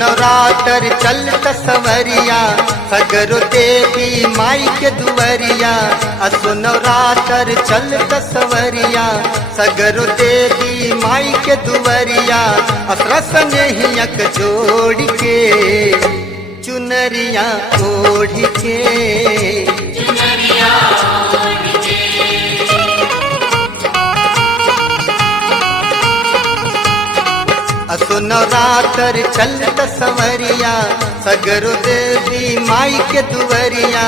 नवरात्र चलत सवरिया सगरो देवी माई के दुवरिया। असो नवरात्र चलत सवरिया सगरो देवी माई के दुवरिया। असरस नेहियक जोड़ के चुनरिया ओढ़ के असो नवरात्र चलत सवरिया सगरो देवी माई के दुवरिया।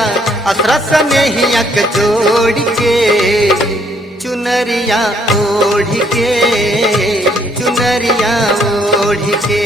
असरस नेहियक जोड़ के चुनरिया ओढ़ के चुनरिया ओढ़ के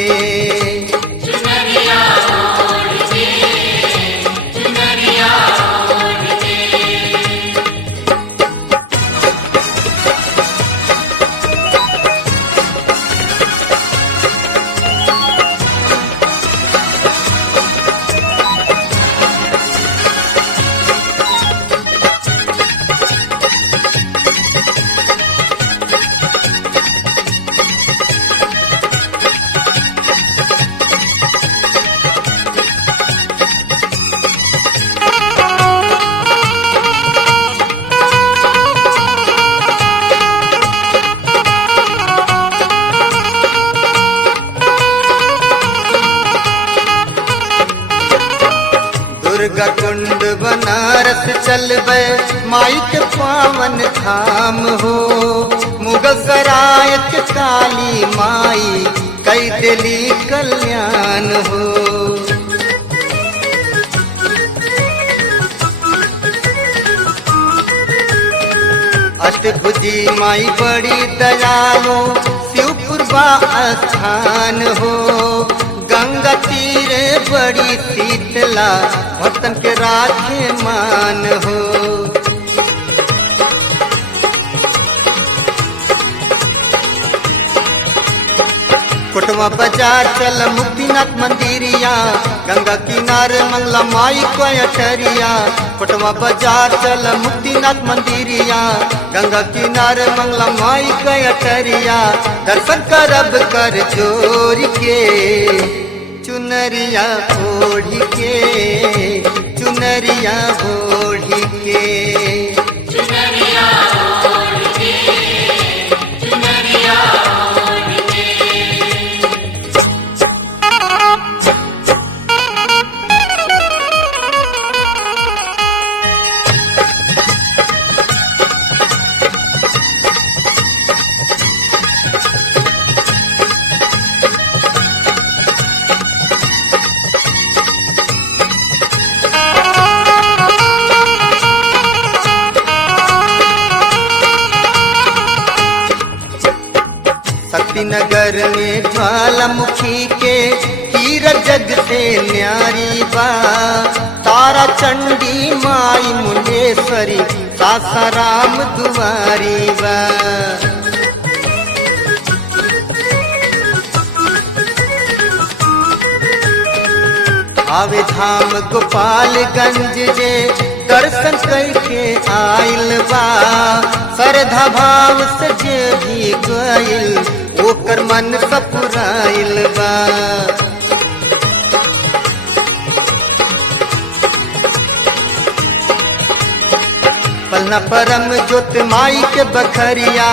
दुर्गा कुंड बनारस चलबे माई के पावन धाम हो। मुगल सराय के काली माई कई दिली कल्याण हो। अष्टभुजी माई बड़ी दयालु शिवपुर बा स्थान हो। गंगा तीरे बड़ी शीतला भक्तन के राखे मान हो। कोटवा बाजार चल मुक्तिनाथ मंदिरिया गंगा किनारे मंगला माई को अठरिया। कोटवा बाजार चल मुक्तिनाथ मंदिरिया गंगा किनारे मंगला माई को अठरिया। दर्शन करब कर जोर के चुनरिया ओढ़ के चुनरिया ओढ़ के नगर में ज्वालामुखी के कीर जग से न्यारी बा। तारा चंडी माई मुंडेश्वरी सासाराम दुआरी बा। आवे धाम गोपालगंज जे दर्शन करके आइल बा। श्रद्धा भाव से जे भी गइल ओकर मन सपुराइल बा। पलना परम ज्योत माई के बखरिया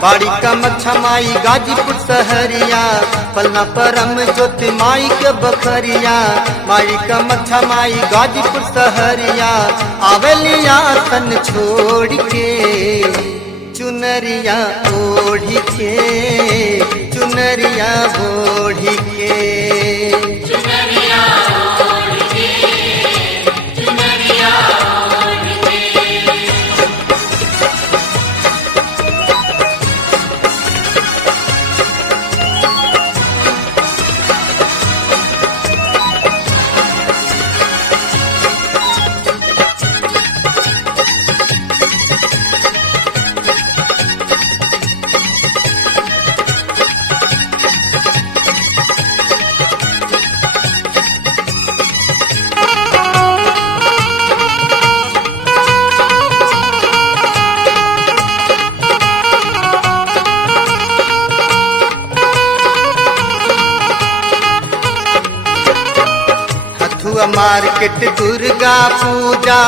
बाड़ी कामाख्या माई गाजीपुर सहरिया। पलना परम ज्योत माई के बखरिया माई कामाख्या माई गाजीपुर सहरिया। आवेलिया सन छोड़ के चुनरिया ओढ़ के चुनरिया ओढ़ के बथुआ मार्केट दुर्गा पूजा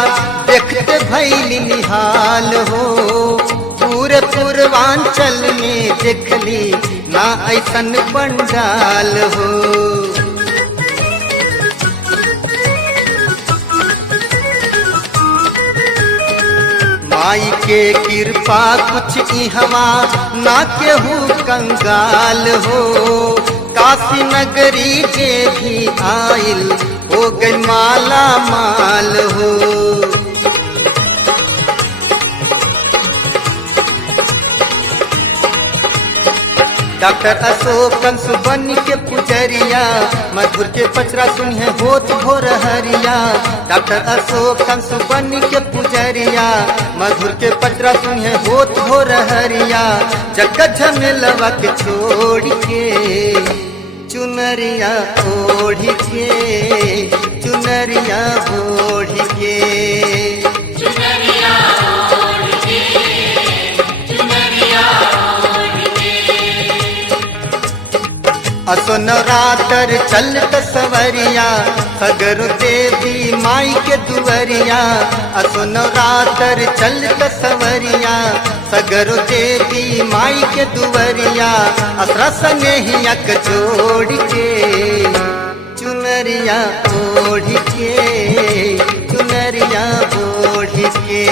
देखते भैली निहाल हो। पूरे पूर्वांचल में देखली ना ऐसन पंडाल हो। माई के कृपा कुछ इहवा ना केहू कंगाल हो। काशी नगरी जे भी आइल हो गई माला माल हो। डॉक्टर अशोक कंसु बन के पुजरिया मधुर के पचरा सुनिए होत भोर हरिया। डॉक्टर अशोक कंसु बन के पुजरिया मधुर के पचरा सुनिए होत भोर हरिया। जगत झमेलवा के छोड़ के चुनरिया ओढ़ के चुनरिया ओढ़ के असो नवरात्र चलत सवरिया सगर देवी माई के दुवरिया। असो नवरात्र चलत सवरिया सगर देवी माई के दुवरिया। असरा संगे ही अक जोड़ के चुनरिया ओढ़ के चुनरिया ओढ़ के।